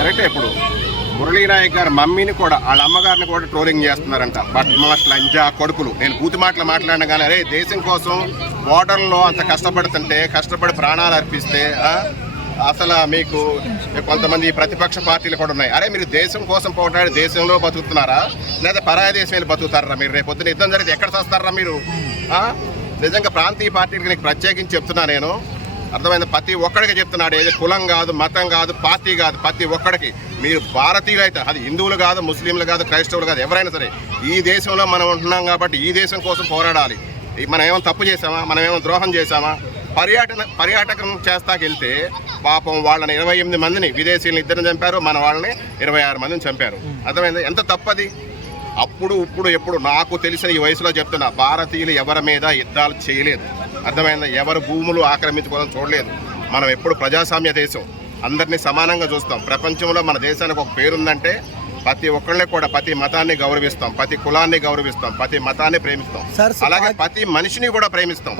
కరెక్టే ఇప్పుడు. మురళీ నాయక్ గారు మమ్మీని కూడా వాళ్ళ అమ్మగారిని కూడా ట్రోలింగ్ చేస్తున్నారంట. బద్మాష్ లంజా కొడుకులు. నేను పూతి మాటలు మాట్లాడిన కానీ అరే దేశం కోసం బోర్డర్లో అంత కష్టపడుతుంటే కష్టపడి ప్రాణాలు అర్పిస్తే అసలు మీకు కొంతమంది ప్రతిపక్ష పార్టీలు కూడా ఉన్నాయి. అరే మీరు దేశం కోసం పోటాడి దేశంలో బతుకుతున్నారా? లేదా పరాయ దేశం వెళ్ళి బతుకుతారా మీరు? రేపు పొద్దున యుద్ధం జరిగితే ఎక్కడ చేస్తారా మీరు? నిజంగా ప్రాంతీయ పార్టీలకు నీకు ప్రత్యేకించి చెప్తున్నా నేను. అర్థమైంది? ప్రతి ఒక్కడికి చెప్తున్నాడు ఏది కులం కాదు మతం కాదు పార్టీ కాదు ప్రతి ఒక్కడికి. మీరు భారతీయులు అయితే అది హిందువులు కాదు ముస్లింలు కాదు క్రైస్తవులు కాదు ఎవరైనా సరే ఈ దేశంలో మనం ఉంటున్నాం కాబట్టి ఈ దేశం కోసం పోరాడాలి. మనం ఏమైనా తప్పు చేసామా మనం ఏమైనా ద్రోహం చేసామా పర్యాటన పర్యాటకం చేస్తాకి వెళ్తే పాపం వాళ్ళని ఇరవై ఎనిమిది మందిని విదేశీయులను ఇద్దరిని చంపారు మన వాళ్ళని ఇరవై ఆరు మందిని చంపారు. అర్థమైంది? ఎంత తప్పది? అప్పుడు ఇప్పుడు ఎప్పుడు నాకు తెలిసిన ఈ వయసులో చెప్తున్నా భారతీయులు ఎవరి మీద యుద్ధాలు చేయలేదు. అర్థమైందా? ఎవరు భూములు ఆక్రమించుకోవాలని చూడలేదు. మనం ఎప్పుడు ప్రజాస్వామ్య దేశం. అందరినీ సమానంగా చూస్తాం. ప్రపంచంలో మన దేశానికి ఒక పేరుందంటే ప్రతి ఒక్కళ్ళని కూడా ప్రతి మతాన్ని గౌరవిస్తాం. ప్రతి కులాన్ని గౌరవిస్తాం. ప్రతి మతాన్ని ప్రేమిస్తాం. అలాగే ప్రతి మనిషిని కూడా ప్రేమిస్తాం.